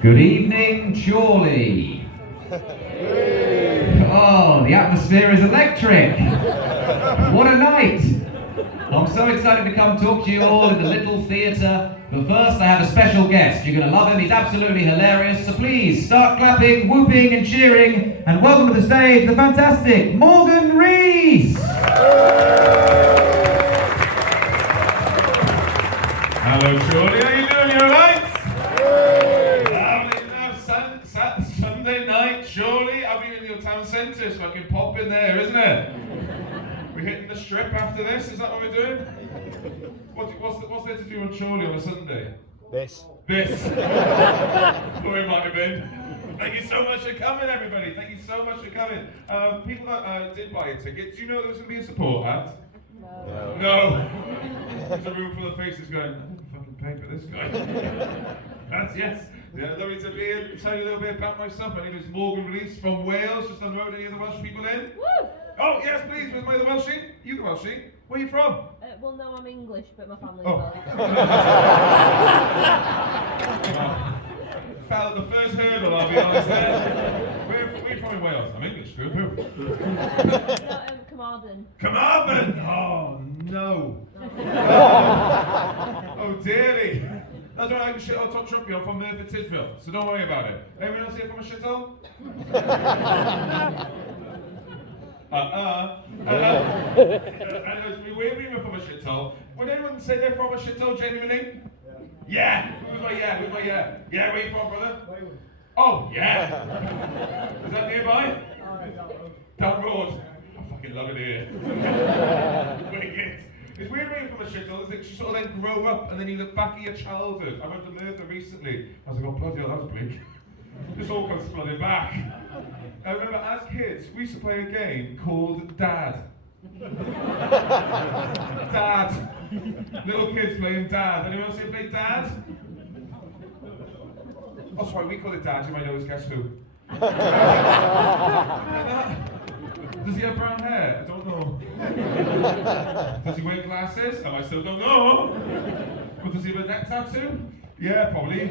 Good evening, Chorley. Oh, the atmosphere is electric. What a night. I'm so excited to come talk to you all in the Little Theatre. But first, I have a special guest. You're going to love him. He's absolutely hilarious. So please, start clapping, whooping, and cheering. And welcome to the stage, the fantastic Morgan Rees. Hello, Chorley. How you doing? You alright? Lovely. Now, Sunday night, Chorley. I've been in your town centre, so I can pop in there, isn't it? We're hitting the strip after this. Is that what we're doing? What's there to do on Chorley on a Sunday? This. Or it might have been. Thank you so much for coming, everybody. Thank you so much for coming. People that did buy a ticket, do you know there was going to be a support act? No. There's a room full of faces going, I didn't fucking pay for this guy. That's yes. Yeah, lovely to be here. Tell you a little bit about myself. My name is Morgan Rees from Wales, just on the road. Any other Welsh people in? Woo! Oh, yes, please. Was the Welshie? You the Welshie? Where are you from? Well, no, I'm English, but my family's Oh. Welsh. Fell at the first hurdle, I'll be honest there. Where are you from in Wales? I'm English. Who? No, Carmarthen. Carmarthen! Oh, no. Oh, dearly. No, don't I can shit on top trumpy. I'm from Merthyr Tydfil, so don't worry about it. Anyone else here from a shithole? We're from a shithole. Would anyone say they're from a shithole genuinely? Yeah. Who's my yeah? Who's my yeah? Yeah, where you from, brother? Oh, yeah. Is that nearby? Down road. I fucking love it here. Wicked. It's weird when you're from a shithole, is that you sort of then grow up and then you look back at your childhood. I went to Merthyr recently. I was like, oh bloody hell, that was bleak. This all comes flooding back. I remember as kids, we used to play a game called Dad. Dad. Little kids playing Dad. Anyone else here play Dad? Oh, sorry, we call it Dad. You might know his guess who. Does he have brown hair? I don't know. Does he wear glasses? I still don't know. But does he have a neck tattoo? Yeah, probably.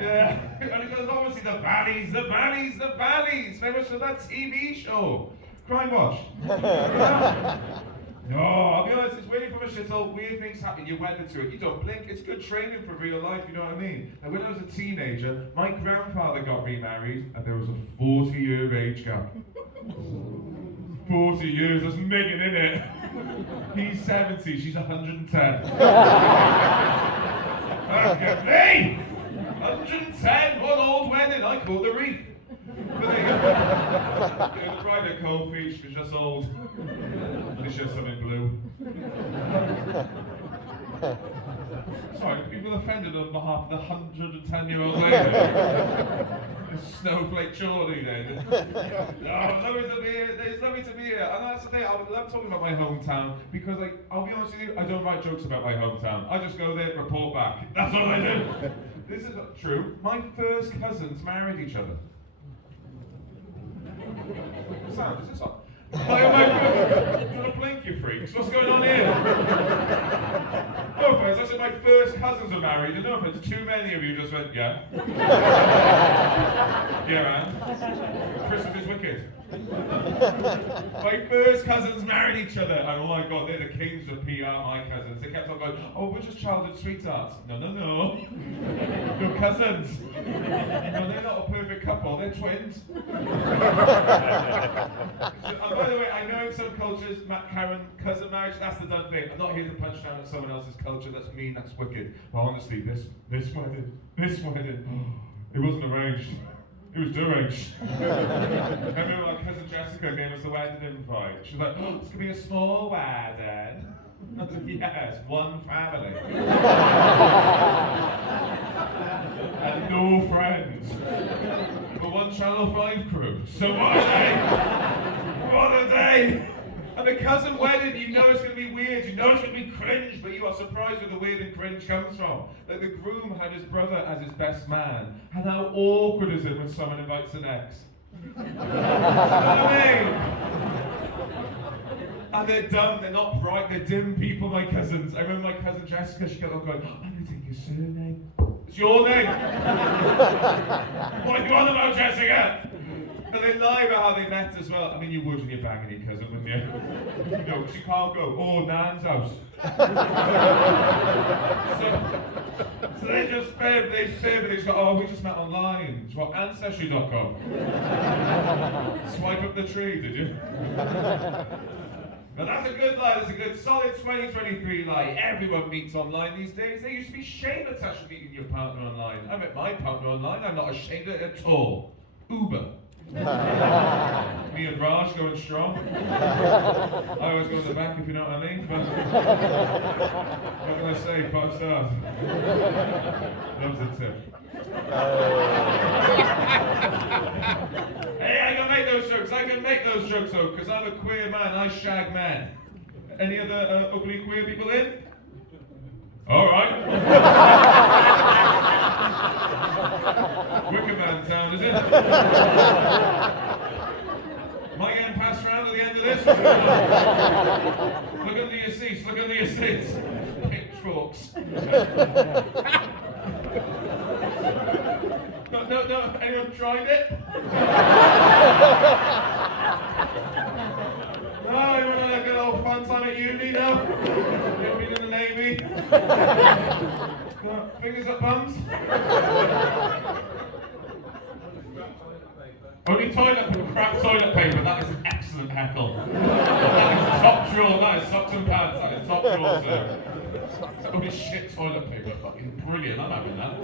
Yeah. And it goes, obviously, the valleys. Famous for that TV show. Crime Watch. No, I'll be honest, it's waiting for a shithole, weird things happen, you weather to it. You don't blink, it's good training for real life, you know what I mean? And when I was a teenager, my grandfather got remarried, and there was a 40-year age gap. 40 years, that's Megan, innit? He's 70, she's 110. Hey! 110, one old wedding, I call the wreath. But there you go. The bride at Cold Beach, she's just old. It's just something blue. Sorry, people offended on behalf of the 110-year-old lady. Snowflake Chorley then. Oh, lovely to be here. It's lovely to be here. And that's the thing, I love talking about my hometown because, like, I'll be honest with you, I don't write jokes about my hometown. I just go there, report back. That's all I do. This is not true. My first cousins married each other. Sam, is this on? Oh my God! You want to blink, you freaks? What's going on here? No offense, I said my first cousins are married, and no offense, too many of you just went, yeah. Yeah, man. Christmas is wicked. My first cousins married each other, and oh my God, they're the kings of PR, my cousins. They kept on going, oh, we're just childhood sweethearts. No. You're cousins. No, they're not a perfect couple, they're twins. And by the way, I know in some cultures, Karen, cousin marriage, that's the done thing. I'm not here to punch down at someone else's culture, that's mean, that's wicked. But honestly, this wedding, it wasn't arranged. It was deranged. I remember my cousin Jessica gave us the wedding invite. She was like, oh, it's going to be a small wedding. I was like, yes, one family. And no friends. But one Channel 5 crew. So what a day! What a day! And the cousin wedding, you know it's going to be weird, you know it's going to be cringe, but you are surprised where the weird and cringe comes from. Like the groom had his brother as his best man, and how awkward is it when someone invites an ex? You know what I mean? And they're dumb, they're not bright, they're dim people, my cousins. I remember my cousin Jessica, she kept on going, I'm going to take your surname. It's your name. What are you on about, Jessica? And they lie about how they met as well. I mean, you would when you're banging your cousin, wouldn't you? You know, 'cause you can't go, oh, Nan's house. So they just fib, they just go, oh, we just met online. It's what, Ancestry.com. Swipe up the tree, did you? But that's a good lie, that's a good solid 2023 lie. Everyone meets online these days. They used to be ashamed of actually meeting your partner online. I met my partner online, I'm not ashamed of it at all. Uber. Me and Raj going strong. I always go in the back if you know what I mean. But what can I say? 5 stars. Loves it too. Hey, I can make those jokes. I can make those jokes though, because I'm a queer man. I shag men. Any other ugly queer people in? All right. Wicker Man town, is it? Am I getting passed around at the end of this? Look under your seats, look under your seats. Pitchforks. No, anyone tried it? No, you want like a little fun time at uni now? You ever been in the Navy? No, fingers up bums? Only toilet paper, crap toilet paper, that is an excellent heckle. That is top drawer, that is socks and pants, that is top drawer, sir. Only shit toilet paper, fucking brilliant, I'm having that.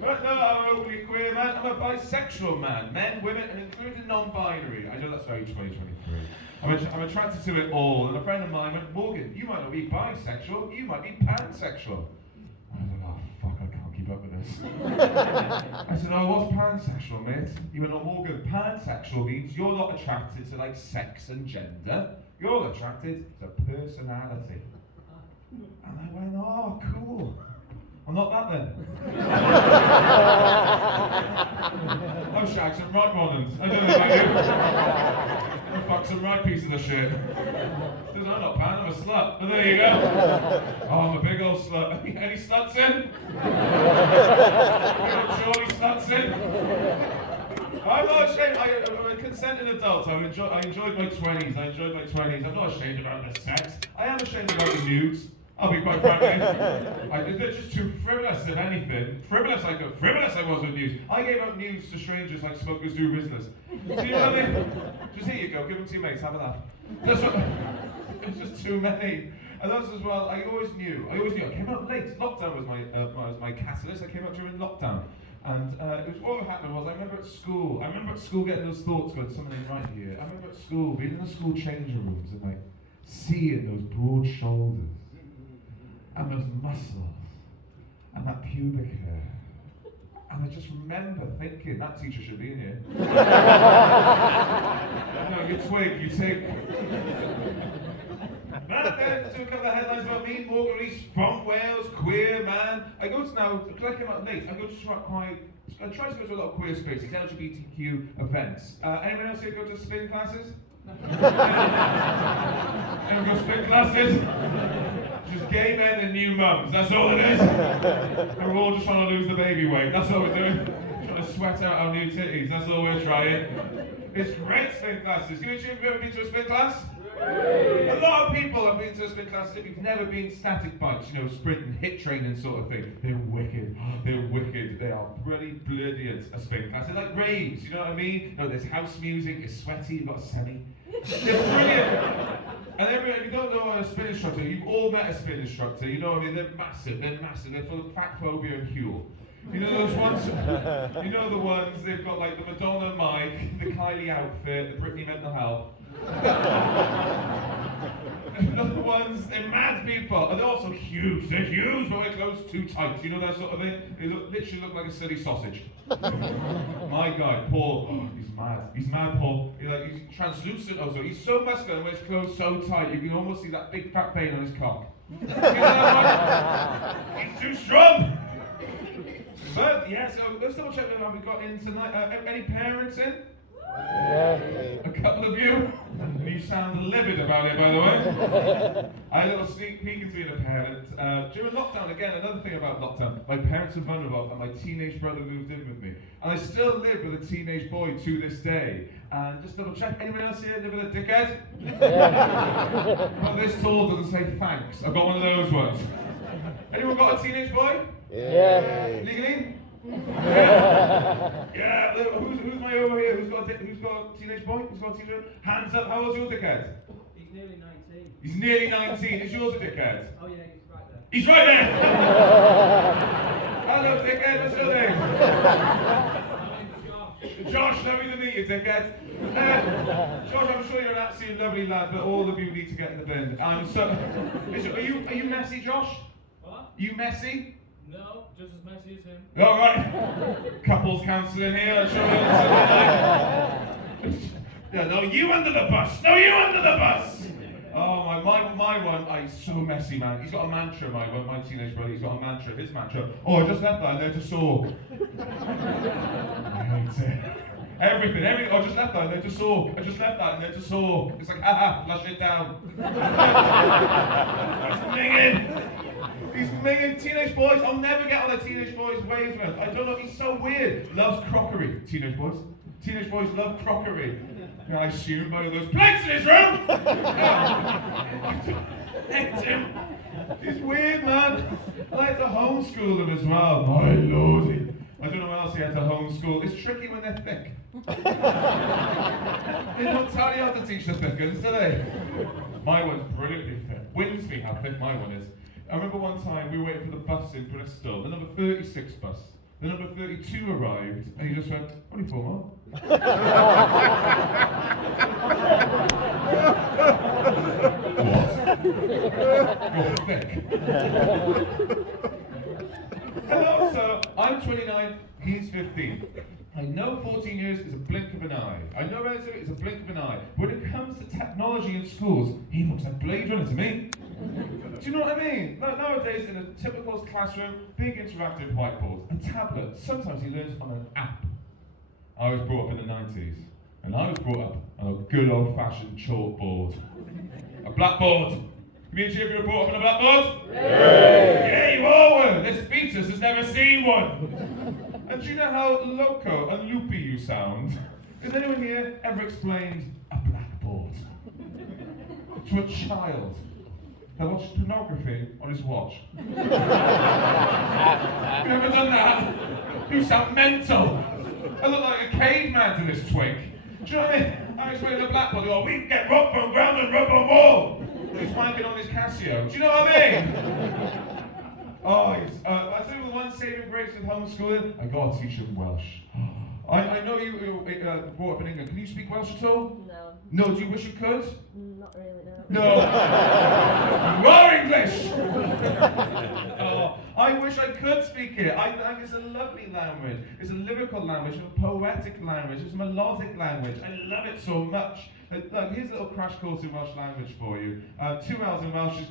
But no, I'm an openly queer man, I'm a bisexual man. Men, women, and including non-binary. I know that's very 2023. I'm attracted to it all, and a friend of mine went, Morgan, you might not be bisexual, you might be pansexual. I was like, oh fuck, I can't keep up with this. I said, oh, what's pansexual, mate? He went, oh, Morgan, pansexual means you're not attracted to like sex and gender, you're attracted to personality. And I went, oh, cool. Well, not that then. I've shagged some right ones. I don't know about you. I fucked some right piece of the shit. I'm not pan, I'm a slut. But there you go. Oh, I'm a big old slut. Any sluts in? Surely sluts in? I'm not ashamed. I'm a consenting adult. I enjoyed my 20s. I'm not ashamed about the sex. I am ashamed about the nudes. I'll be quite frank. They're just too frivolous, if anything. Frivolous I was with news. I gave out news to strangers like smokers do business. Do you know what I mean? Just here you go, give them to your mates, have a laugh. That's what, it's just too many. And that's as well, I always knew. I came out late. Lockdown was my catalyst. I came out during lockdown. And it was what happened was I remember at school getting those thoughts going, something right here. I remember at school, being in the school changing rooms and like seeing those broad shoulders. And those muscles, and that pubic hair. And I just remember thinking, that teacher should be in here. No, you twig, you tick. Man, so a couple of headlines about me, Morgan Rees from Wales, queer man. I go to now, because I came out late, I try to go to a lot of queer spaces, LGBTQ events. Anyone else here go to spin classes? Anyone go to spin classes? Just gay men and new mums, that's all it is. And we're all just trying to lose the baby weight, that's all we're doing. Trying to sweat out our new titties, that's all we're trying. It's great spin classes. Have you ever been to a spin class? A lot of people have been to a spin class if you've never been static bikes, you know, sprint and hit training sort of thing. They're wicked. They are really brilliant, a spin class. They're like raves, you know what I mean? No, there's house music, it's sweaty, you've got a semi. They're brilliant. And if you don't know a spin instructor, you've all met a spin instructor, you know what I mean? They're massive, they're full of fat phobia and fuel. You know those ones? You know the ones, they've got like the Madonna mic, the Kylie outfit, the Britney mental health. Another ones, they're mad people, and they're also huge. They're huge, but wear clothes too tight. You know that sort of thing? They literally look like a silly sausage. My guy, Paul, he's mad. He's mad, Paul. He's translucent also. He's so muscular and wears clothes so tight, you can almost see that big fat vein on his cock. You know that one? He's too strong. But yeah, so let's double check what we've got in tonight. Any parents in? Yeah. A couple of you? You sound livid about it, by the way. I had a little sneak peek into being a parent. parent. During lockdown, again, another thing about lockdown, my parents were vulnerable and my teenage brother moved in with me. And I still live with a teenage boy to this day. And just double check, anyone else here live with a dickhead? Well, this tool doesn't say thanks. I've got one of those ones. Anyone got a teenage boy? Yeah. Legally? Yeah, who's my over here? Who's got a teenage boy? Who's got a teenage boy? Hands up, how old's your dickhead? He's nearly 19. He's nearly 19. Is yours a dickhead? Oh yeah, he's right there. He's right there! Hello, dickhead, what's your name? My name's Josh. Josh, lovely to meet you, dickhead. Josh, I'm sure you're an absolutely lovely lad, but all of you need to get in the bin. Are you messy, Josh? What? Are you messy? No, just as messy as him. All right. Couples counselling here. I'm sure yeah, no, you under the bus. No, you under the bus. Oh, my one, he's so messy, man. He's got a mantra, my teenage brother, he's got a mantra. His mantra, oh, I just left that and there to saw. I hate it. Everything, I just left that and there to saw. I just left that and there to saw. It's like, haha, flush it down. He's minging teenage boys. I'll never get on a teenage boy's wavelength. I don't know, he's so weird. Loves crockery, teenage boys. Teenage boys love crockery. Yeah, I assume by those plates in his room. Hate him. He's weird, man. I like to homeschool him as well. My lordy. I don't know what else he had to homeschool. It's tricky when they're thick. They don't tell you how to teach the thick ones, do they? My one's brilliantly thick. Wins me how thick my one is. I remember one time we were waiting for the bus in Bristol, the number 36 bus. The number 32 arrived, and he just went, only 4 more. What? You're thick. And also, I'm 29, he's 15. I know 14 years is a blink of an eye. I know relatively it's a blink of an eye. When it comes to technology in schools, he looks like Blade Runner to me. Do you know what I mean? Like nowadays, in a typical classroom, big interactive whiteboard, a tablet. Sometimes he learns on an app. I was brought up in the 90s, and I was brought up on a good old-fashioned chalkboard. A blackboard. Community, if you were brought up on a blackboard? Yeah, you all were. This fetus has never seen one. And do you know how loco and loopy you sound? Has anyone here ever explained a blackboard to a child that watches pornography on his watch? You've never done that? You sound mental. I look like a caveman to this twig. Do you know what I mean? I explained the blackboard, we can get rope on ground and rope on wall. He's wanking on his Casio. Do you know what I mean? Oh, I think the one saving grace with homeschooling, I gotta teach him Welsh. I know you brought up in England. Can you speak Welsh at all? No. No, do you wish you could? Not really, no. No. You are English! Oh, I wish I could speak it. I think it's a lovely language. It's a lyrical language, a poetic language, it's a melodic language. I love it so much. Look, here's a little crash course in Welsh language for you. 2 L's in Welsh is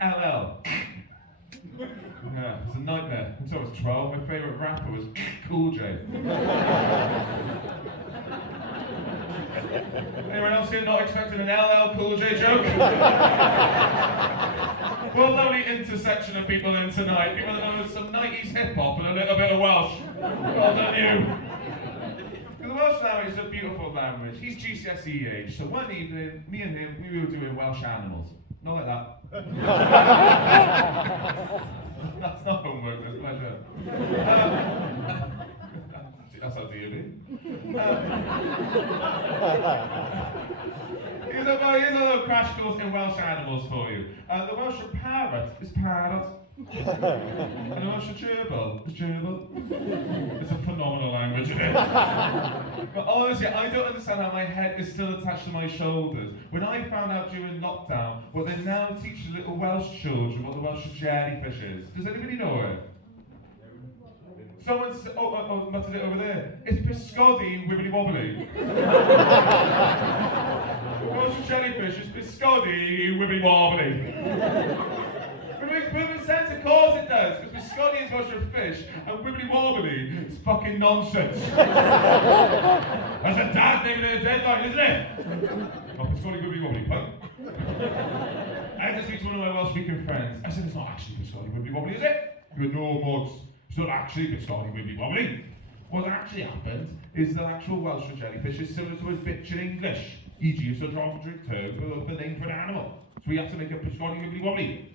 LL. Yeah, it's a nightmare. Until I was 12, my favourite rapper was Cool J. Anyone else here not expecting an LL Cool J joke? Well, lovely intersection of people in tonight. People that know some 90s hip-hop and a little bit of Welsh. Well done you. The Welsh language is a beautiful language. He's GCSE age, so one evening, me and him, we were doing Welsh animals. Not like that. That's not homework, that's pleasure. That's how dearly. Here's a little crash course in Welsh animals for you. The Welsh parrot is parrot. And the Welsh gerbil is gerbil. It's a phenomenal language, isn't it? But honestly, I don't understand how my head is still attached to my shoulders. When I found out during lockdown, well, they now teach the little Welsh children what the Welsh jellyfish is. Does anybody know it? Someone's muttered it over there. It's Piscodi wibbly wobbly. Welsh jellyfish is Piscodi wibbly wobbly. It makes perfect sense, of course it does, because biscotti is Welsh for fish, and wibbly wobbly is fucking nonsense. That's a damn thing in a deadline, isn't it? Oh, biscotti wibbly wobbly, punk. I to speak to one of my Welsh-speaking friends. I said, it's not actually biscotti wibbly wobbly, is it? He went, no, mugs. It's not actually biscotti wibbly wobbly. What actually happened is that actual Welsh for jellyfish is similar to a bitch in English. E.g., it's a derogatory term with the name for an animal. So we have to make a biscotti wibbly wobbly.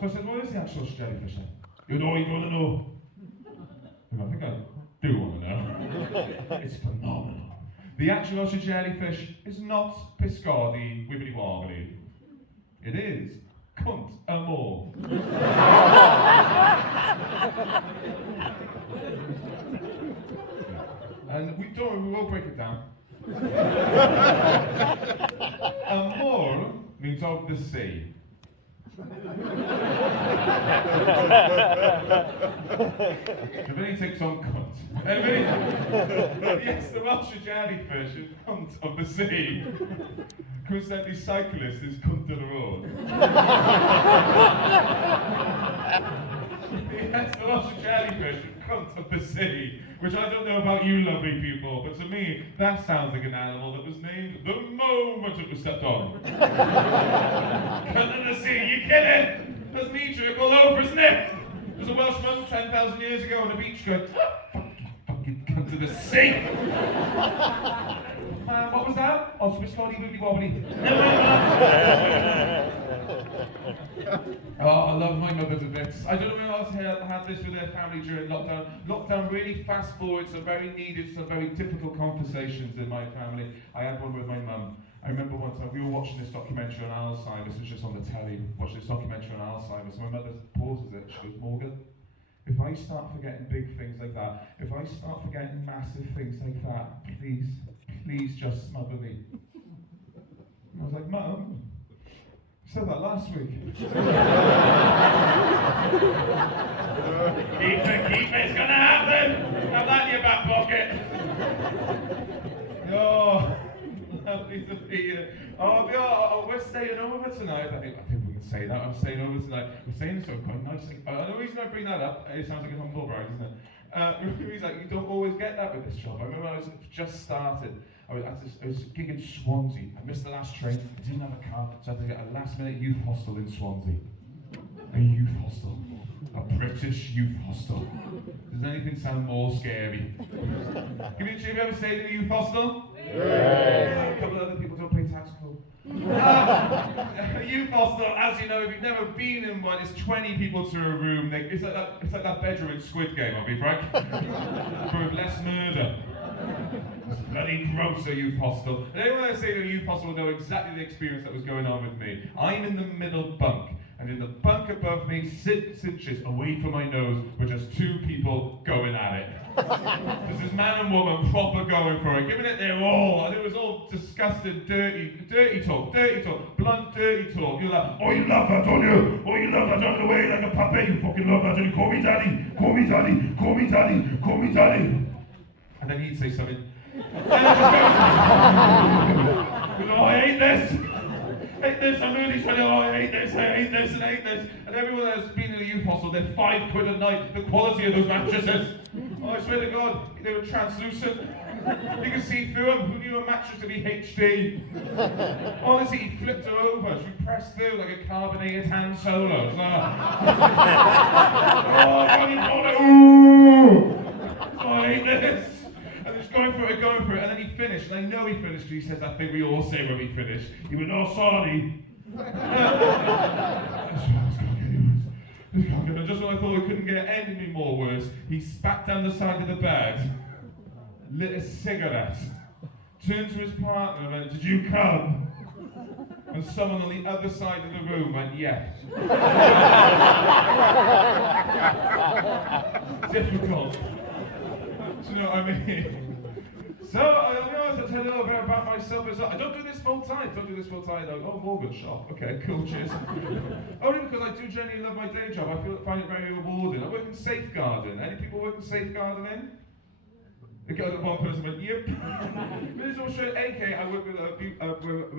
So I said, what is the actual jellyfish then? You know, you want to know. I think I do want to know. It's phenomenal. The actual Welsh jellyfish is not biscotti wibbly wobbly. It is cunt a more. And we will break it down. Amor means of the sea. Everybody takes on cunt. Yes, the Welsh jellyfish is cunt of the sea. Coincidentally, cyclist is cunt of the road. Yes, the Welsh jellyfish is cunt of the sea. Which I don't know about you lovely people, but to me, that sounds like an animal that was named the moment it was stepped on. Cunt of the sea, you kidding? That's knee jerk all over, isn't it? There's a Welshman 10,000 years ago on a beach going, fucking cunt of the sea. Man, what was that? Oh, biscotti wibbly wobbly. Oh, I love my mother to bits. I don't know who else had this with their family during lockdown. Lockdown really fast forward some very needed, some very difficult conversations in my family. I had one with my mum. I remember one time we were watching this documentary on Alzheimer's. It was just on the telly, watching this documentary on Alzheimer's. So my mother pauses it. She goes, Morgan, if I start forgetting big things like that, if I start forgetting massive things like that, please just smother me. And I was like, Mum, you said that last week. Keep it, it's gonna happen. Have that in your back pocket. Oh, lovely to see you. Oh, we're staying over tonight. I think we can say that. I'm staying over tonight. We're saying this quite nicely. The reason I bring that up, it sounds like a humble brag, isn't it? He's like, you don't always get that with this job. I remember I was just started. I was gigging in Swansea. I missed the last train. I didn't have a car, so I had to get a last-minute youth hostel in Swansea. A youth hostel. A British youth hostel. Does anything sound more scary? Give me a cheer. Have you ever stayed in a youth hostel? Yeah. A couple of other people don't pay tax code. A youth hostel, as you know, if you've never been in one, it's 20 people to a room. It's like that bedroom in Squid Game, I'll be frank. But with less murder. It's bloody gross, a youth hostel. And anyone that say to a youth hostel will know exactly the experience that was going on with me. I'm in the middle bunk, and in the bunk above me, 6 inches away from my nose, were just 2 people going at it. This is man and woman proper going for it, giving it their all, and it was all disgusting, dirty talk, blunt, dirty talk. You're like, oh, you love that, don't you? Oh, you love that, don't you? Away like a puppet, you fucking love that, don't you? Call me daddy, call me daddy, call me daddy, call me daddy. And then he'd say something. And I just go, oh, I hate this, I'm really trying to, oh, I hate this, and I hate this. And everyone that's been in a youth hostel, they're £5 a night, the quality of those mattresses. Oh, I swear to God, they were translucent. You could see through them. Who knew a mattress to be HD? Honestly, he flipped her over. She pressed through like a carbonated Han Solo. Oh, God, you got it. Ooh. Oh, I hate this. And he's going for it, and then he finished, and I know he finished, he says that thing we all say when we finish. He went, oh, sorry. And just when I thought it couldn't get any more worse, he spat down the side of the bed, lit a cigarette, turned to his partner and went, did you come? And someone on the other side of the room went, yes. Difficult. Do you know what I mean? So, I tell you a bit about myself as well. I don't do this full time. Oh, Morgan, shop. Okay, cool, cheers. Only because I do genuinely love my day job. I find it very rewarding. I work in safeguarding. Any people work in safeguarding in? One person went, yep. This is all straight, AK, I work with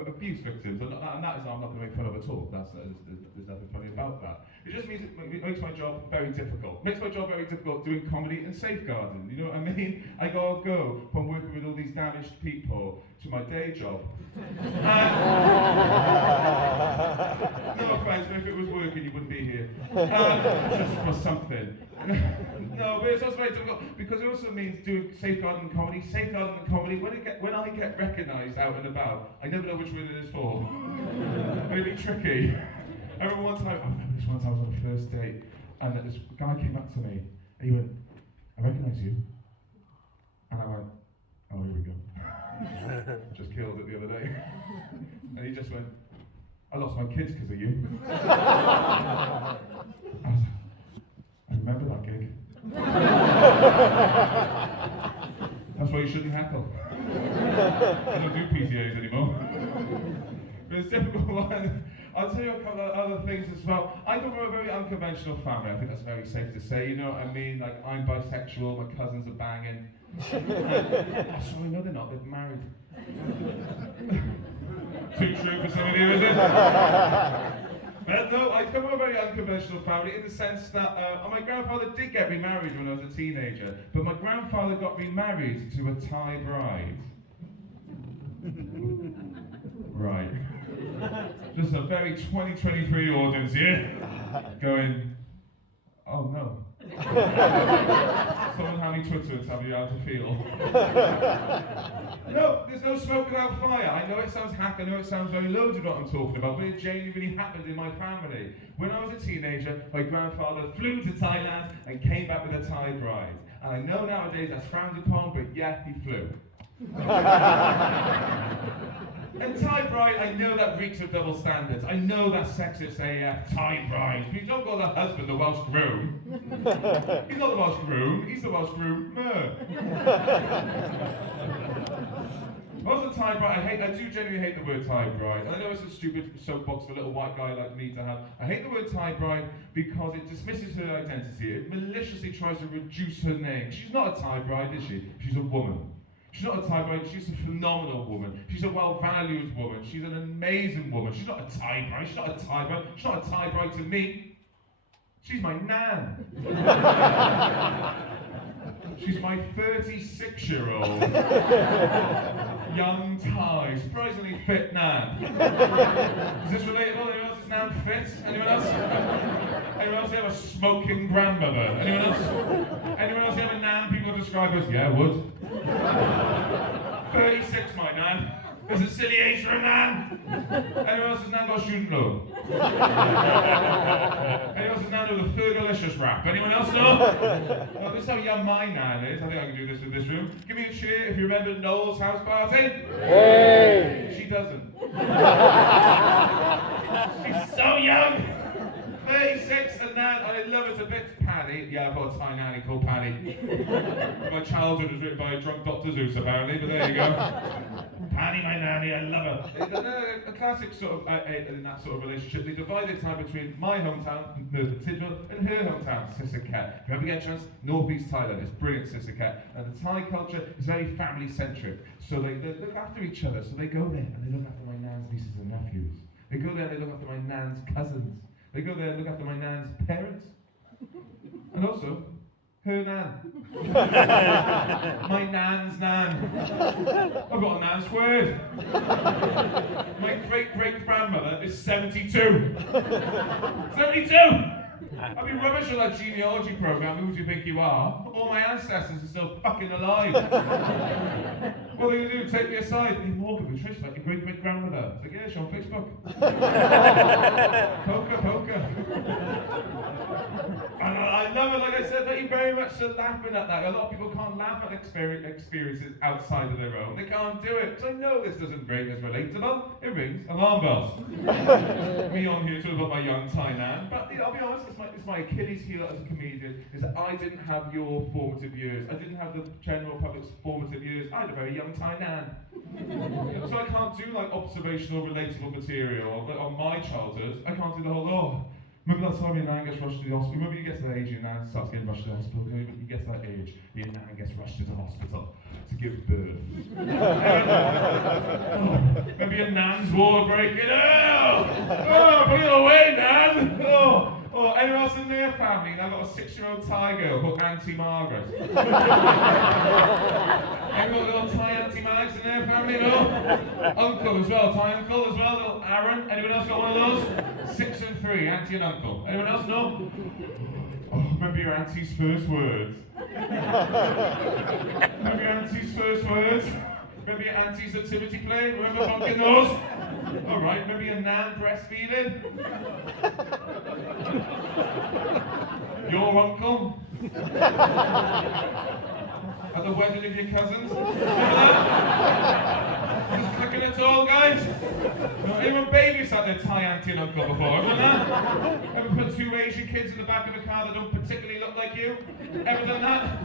abuse victims, and that is I'm not going to make fun of at all. There's nothing funny about that. It just means it makes my job very difficult. Makes my job very difficult doing comedy and safeguarding. You know what I mean? I gotta go from working with all these damaged people to my day job. No offense, but if it was working, you wouldn't be here. Just for something. No, but it's also very difficult because it also means doing safeguarding comedy. Safeguarding comedy, when I get recognised out and about, I never know which one it is for. Really tricky. I remember one time, I was on a first date, and this guy came up to me, and he went, "I recognise you." And I went, "Oh, here we go." Just killed it the other day. And he just went, "I lost my kids because of you." I remember that gig. That's why you shouldn't heckle. I don't do PTAs anymore. But it's difficult. I'll tell you a couple of other things as well. I come from a very unconventional family. I think that's very safe to say. You know what I mean? Like, I'm bisexual. My cousins are banging. Sorry, no, they're not. They're married. Too true for some of you, is it? But no, I come from a very unconventional family in the sense that my grandfather did get remarried when I was a teenager, but my grandfather got remarried to a Thai bride. Right. Just a very 2023 audience here, going, "Oh no." Someone hand me Twitter and tell me how to feel. No, there's no smoke without fire. I know it sounds hack, I know it sounds very loaded what I'm talking about, but it genuinely happened in my family. When I was a teenager, my grandfather flew to Thailand and came back with a Thai bride. And I know nowadays that's frowned upon, but yeah, he flew. And Thai bride, I know that reeks of double standards. I know that's sexist AF, Thai bride. But you don't call the husband the Welsh groom. He's not the Welsh groom, he's the Welsh groomer. What's a Thai bride? I do genuinely hate the word Thai bride. And I know it's a stupid soapbox for a little white guy like me to have. I hate the word Thai bride because it dismisses her identity. It maliciously tries to reduce her name. She's not a Thai bride, is she? She's a woman. She's not a Thai bride, she's a phenomenal woman. She's a well-valued woman. She's an amazing woman. She's not a Thai bride, she's not a Thai bride. She's not a Thai bride to me. She's my nan. She's my 36-year-old young Thai, surprisingly fit nan. Is this relatable? Anyone else's nan fit? Anyone else? Anyone else have a smoking grandmother? Anyone else? Anyone else have a nan people describe as, yeah, would? 36, my nan. Is it silly age for a nan? Anyone else's nan got a student loan? Anyone else's nan know the Fergalicious rap? Anyone else know? No, this is how young my nan is. I think I can do this in this room. Give me a cheer if you remember Noel's house party. Hey! She doesn't. She's so young. 36 and nan, I love it a bit. Paddy, yeah, I've got a Thai nanny called Paddy. My childhood was written by a drunk Dr. Zeus, apparently, but there you go. Paddy, my nanny, I love her. A classic sort of, in that sort of relationship, they divide their time between my hometown, Merthyr Tydfil, and her hometown, Sisaket. If you ever get a chance, northeast Thailand, it's brilliant, Sisaket. And the Thai culture is very family-centric, so they look after each other, so they go there and they look after my nan's nieces and nephews. They go there and they look after my nan's cousins. They go there and look after my nan's parents. And also, her nan. My nan's nan. I've got a nan squared. My great-great-grandmother is 72. 72! I'd be rubbish on that genealogy program. Who do you think you are? All my ancestors are still fucking alive. What are they going to do? Take me aside? Hey, Morgan, we traced like your great-great-grandmother. It's like, yeah, she's on Facebook. Poker. And I love it, like I said, thank you very much for laughing at that. A lot of people can't laugh at experiences outside of their own. They can't do it. Because I know this doesn't ring as relatable. It rings alarm bells. Me on here talking about my young Thai nan. But I'll be honest, it's my Achilles heel as a comedian, is that I didn't have your formative years. I didn't have the general public's formative years. I had a very young Thai nan. So I can't do like observational, relatable material on my childhood. I can't do the whole, remember that time your nan gets rushed to the hospital? Remember you get to that age your nan starts getting rushed to the hospital? You get to that age, your nan gets rushed to the hospital to give birth. Remember your nan's ward breaking? Oh, put it away, nan! Oh, anyone else in their family? And I've got a 6-year-old Thai girl called Auntie Margaret. Anyone got Thai Auntie Mags in their family? No? Uncle as well, Thai uncle as well, little Aaron. Anyone else got one of those? 6 and 3, auntie and uncle. Anyone else? No? Oh, remember your auntie's first words? Remember your auntie's first words? Remember your auntie's activity play? Remember bunking those? Alright, remember your nan breastfeeding? Your uncle? At the wedding of your cousins? Remember that? Just clicking it all, guys? Anyone babysat their Thai auntie and uncle before? Ever done that? Ever put 2 Asian kids in the back of a car that don't particularly look like you? Ever done that?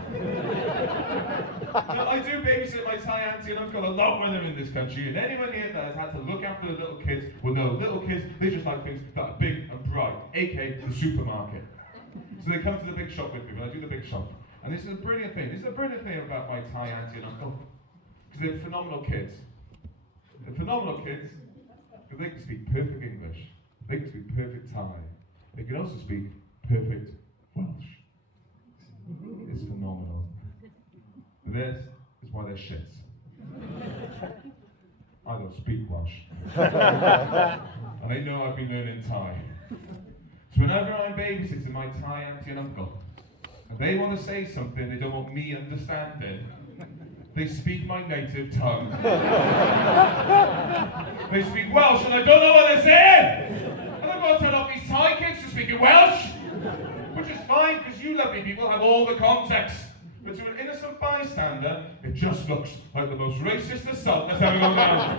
No, I do babysit my Thai auntie and uncle a lot when they're in this country, and anyone here that has had to look after the little kids will know little kids, they just like things that are big and bright, aka the supermarket. So they come to the big shop with me when I do the big shop. And this is a brilliant thing. This is a brilliant thing about my Thai auntie and uncle. Because they're phenomenal kids. They're phenomenal kids because they can speak perfect English. They can speak perfect Thai. They can also speak perfect Welsh. It's phenomenal. And this is why they're shits. I don't speak Welsh. And they know I've been learning Thai. So whenever I'm babysitting my Thai auntie and uncle, and they want to say something they don't want me understanding, they speak my native tongue. They speak Welsh and I don't know what they're saying! And I've got to tell off these Thai kids to speak in Welsh! Which is fine, because you lovely people have all the context. But to an innocent bystander, it just looks like the most racist assault that's ever gone down.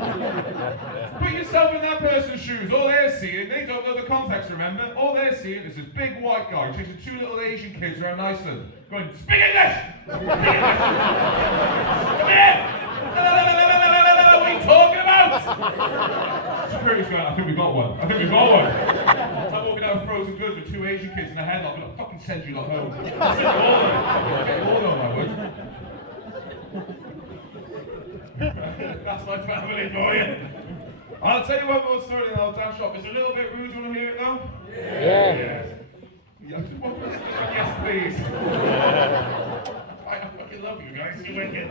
Put yourself in that person's shoes. All they're seeing, they don't know the context, remember? All they're seeing is this big white guy chasing 2 little Asian kids around Iceland, going, "Speak English! Speak English! Come here! What are you talking about?" Security's going, "I think we've got one. I think we've got one." I'm walking out of frozen goods with 2 Asian kids in a headlock. I'm going to fucking send you lot home. I'll send you all home. Get you all home, I would. That's my family for you. I'll tell you one more story and I'll dash off. It's a little bit rude. Do you want to hear it though? Yeah. Yes. Yes, please. I fucking love you guys. You're wicked.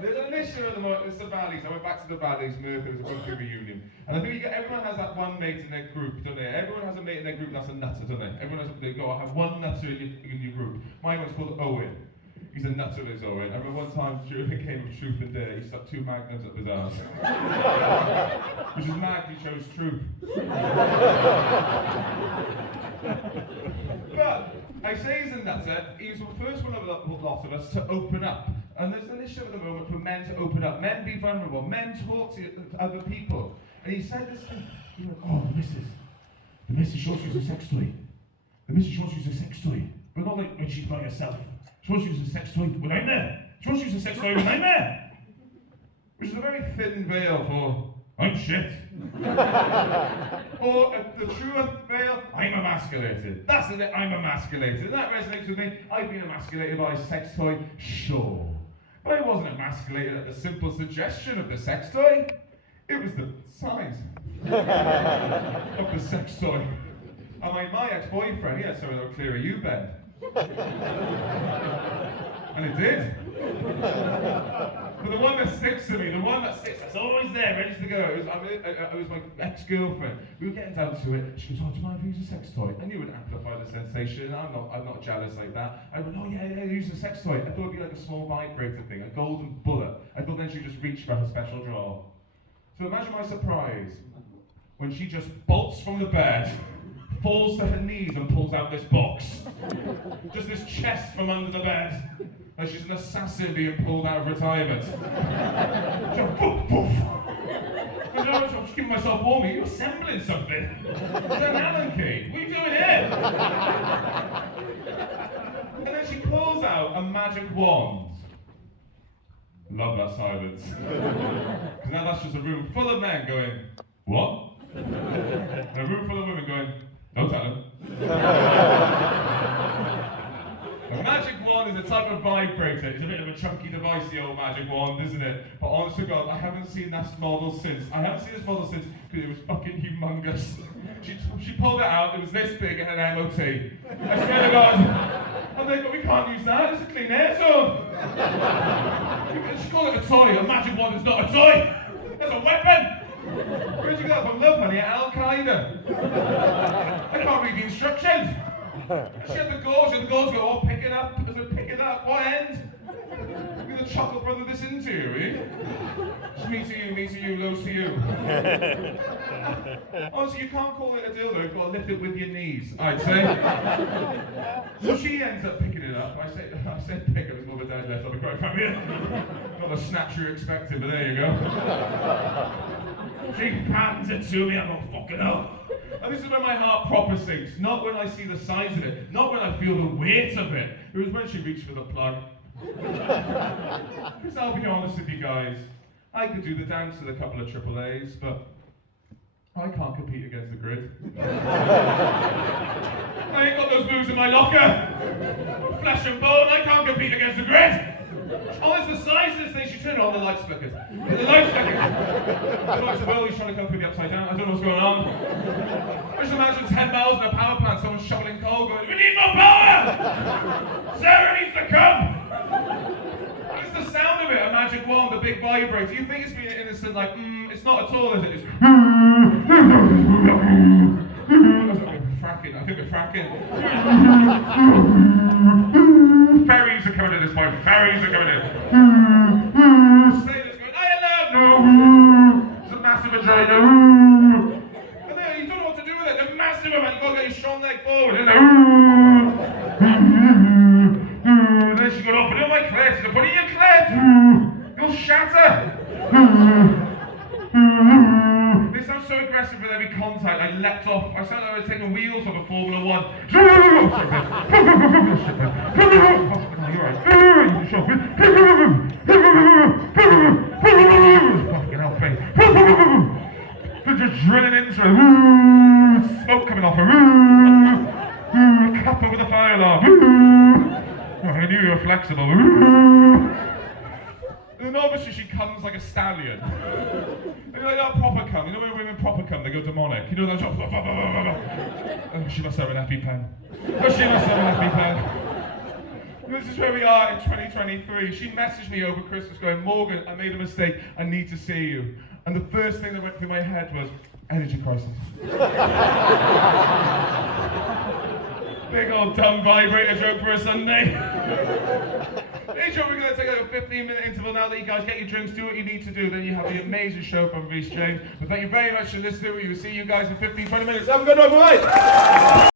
There's an issue at the moment. It's the Valleys. I went back to the Valleys. Merthyr was a rugby reunion, and I think everyone has that one mate in their group, don't they? Everyone has a mate in their group that's a nutter, don't they? Everyone has. They go, "I have one nutter in your group." My one's called Owen. He's a nutter, is Owen. I remember one time during a game of Truth and Dare, he stuck 2 magnets up his arse. Which is mad. He chose truth. But I say he's a nutter. He was the first one of a lot of us to open up. And there's an issue at the moment for men to open up. Men be vulnerable. Men talk to other people. And he said this thing. He went, "Oh, the missus wants to use a sex toy. The missus wants to use a sex toy. But not like when she's by herself. She wants to use a sex toy when I'm there. She wants to use a sex toy when I'm there." Which is a very thin veil for, "I'm shit." Or the truer veil, "I'm emasculated." That's it, I'm emasculated. That resonates with me. I've been emasculated by a sex toy, sure. But I wasn't emasculated at the simple suggestion of the sex toy. It was the size of the sex toy. And my ex-boyfriend, he had something that would clear a U-bend. And it did. But the one that sticks to me, the one that sticks, that's always there, ready to go. It was my ex-girlfriend. We were getting down to it. She goes, "Oh, do you mind if I use a sex toy?" I knew it would amplify the sensation. I'm not jealous like that. I went, "Oh yeah, use a sex toy." I thought it'd be like a small vibrator thing, a golden bullet. I thought then she'd just reach for her special drawer. So imagine my surprise when she just bolts from the bed, falls to her knees and pulls out this box. Just this chest from under the bed. Like she's an assassin being pulled out of retirement. Just poof, poof. I'm just giving myself warm. Are you assembling something? Is that an Allen key? What are you doing here? And then she pulls out a magic wand. Love that silence. Because now that's just a room full of men going, "What?" And a room full of women going, "Don't tell him." A magic wand is a type of vibrator. It's a bit of a chunky device, the old magic wand, isn't it? But honest to God, I haven't seen this model since. I haven't seen this model since because it was fucking humongous. She pulled it out, it was this big and an MOT. I swear to God. I'm like, but we can't use that, it's a clean air zone. She called it a toy, a magic wand is not a toy. That's a weapon. Where'd you get that from? Love honey at Al Qaeda. I can't read the instructions. She had the gauze go, oh, pick it up. I said, pick it up, what end? You're gonna chuckle brother this into you, eh? It's me to you, lows to you. Honestly, you can't call it a dildo, you've got to lift it with your knees, I'd say. So she ends up picking it up. I said pick it, it was more of a deadlift, I'll be quite frank with you. Not the snatch you're expecting, but there you go. She hands it to me, I'm not fucking up. And this is when my heart proper sinks. Not when I see the size of it, not when I feel the weight of it. It was when she reached for the plug. Because I'll be honest with you guys, I could do the dance with a couple of AAAs, but I can't compete against the grid. I ain't got those moves in my locker. Flesh and bone, I can't compete against the grid. Oh, it's the size of this thing. She turned on, the lights flickered. The lights flickered. I thought it's a Will, he's trying to come through the upside down. I don't know what's going on. I just imagine 10 miles in a power plant, someone shoveling coal going, we need more power! Sarah needs to come! What is the sound of it? A magic wand, a big vibrator. You think it's being innocent, like, it's not at all, is it? It's fracking. I think we're fracking. Ferries are coming in this point. Ferries are coming in. Sailors going, I love no. It's a massive vagina. And then you don't know what to do with it. A massive amount. You've got to get your strong leg forward. And then she's going to open up my clit. She's going to put it in your clit. You'll shatter. They sound so aggressive with every contact. I leapt off. I sounded like I was taking wheels off a Formula 1. Fucking hell, face. They're just drilling into it. Smoke coming off her. Couple with a fire alarm. I knew you were flexible. And then obviously she comes like a stallion. And like that proper cum, you know when women proper cum, they go demonic. You know that sort of, oh, she must have an EpiPen. Oh, she must have an EpiPen. And this is where we are in 2023. She messaged me over Christmas going, Morgan, I made a mistake, I need to see you. And the first thing that went through my head was, energy crisis. Big old dumb vibrator joke for a Sunday. Hey, sure, we're going to take a 15-minute interval now that you guys get your drinks, do what you need to do, then you have the amazing show from Rhys James. But thank you very much for listening. We will see you guys in 15-20 minutes. Have a good one, bye!